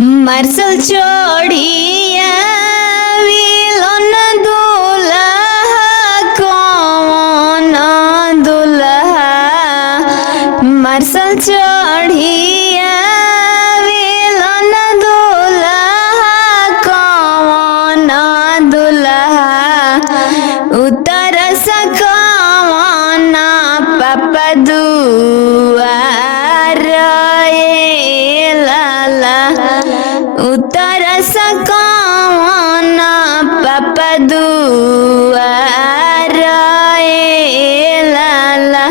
Marshal चढ़िया villain दुल्हा कौन दुल्हा। मार्शल चढ़िया विलन दुल्हा कौन दुल्हा। उतर सकवन पापा दुआर ए लाला। उतर सकवन पापा दुआर ए लाला।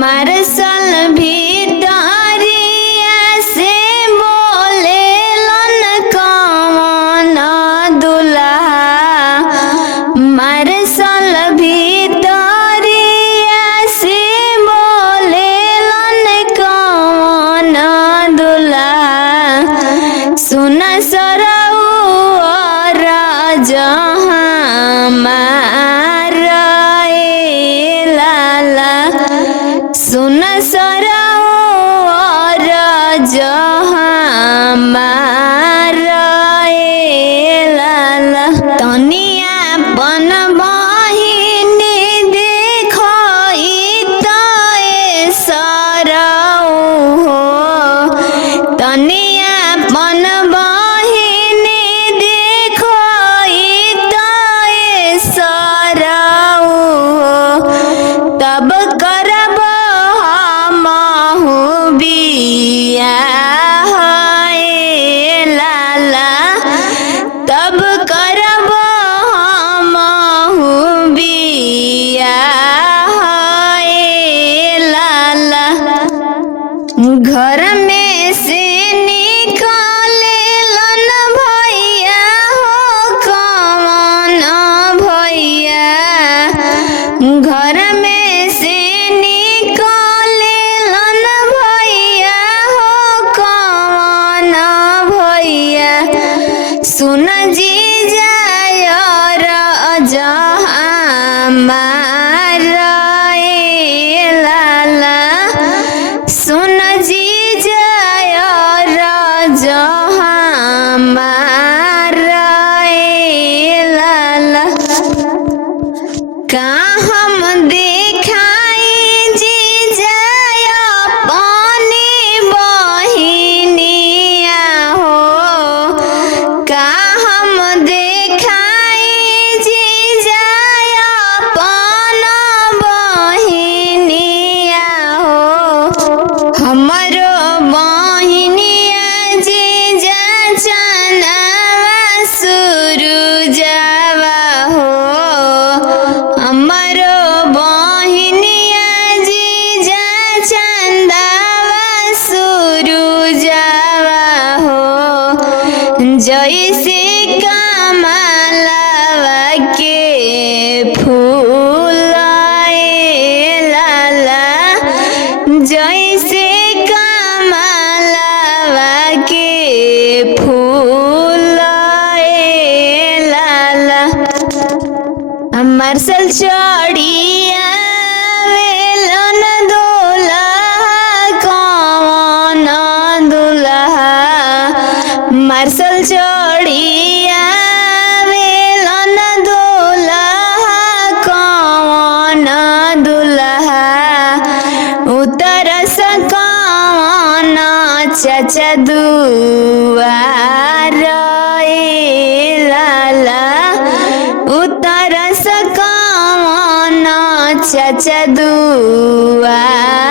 मार्शल भितरिया से बोलेलन कौन दुल्हा। मार्शल भितरिया से बोलेलन कौन दुल्हा। सुन सरऊ जहाँ मार ए लाला। सुन सरऊ जहाँ मार ए लाला। तनिया बन बहिनी देखई तए सरऊ हो। तनिया बन बहिनी देखई तए सरऊ हो। तब करब हमहु बियाह ए लाला। तब करब हमहु बियाह ए लाला। घर में से निकलेलन भैया हो कौन भैया। घर में से निकलेलन भैया हो कौन भैया। सुन जीजा जहाँ मार ए लाला। सुन जीजा जहाँ मार ए लाला। का हम देखाई जीजा अपनी बहिनिया हो। का हम देखाई जीजा अपन बहिनिया हो। हमरो बहिनिया जीजा चनवा सुरुजवा हो। हमरो बहिनिया जीजा चंदवा सुरुजवा हो। जैसे कमलवा के फूल ए लाला। जैसे कमलवा के फूल ए लाला। मार्शल चढ़िया विलन दुल्हा कौन दुल्हा। मार्शल चढ़िया विलन दुल्हा कौन दुल्हा। उतर सकवन चाचा दुआर ए लाला। उतर सकवन चाचा दुआर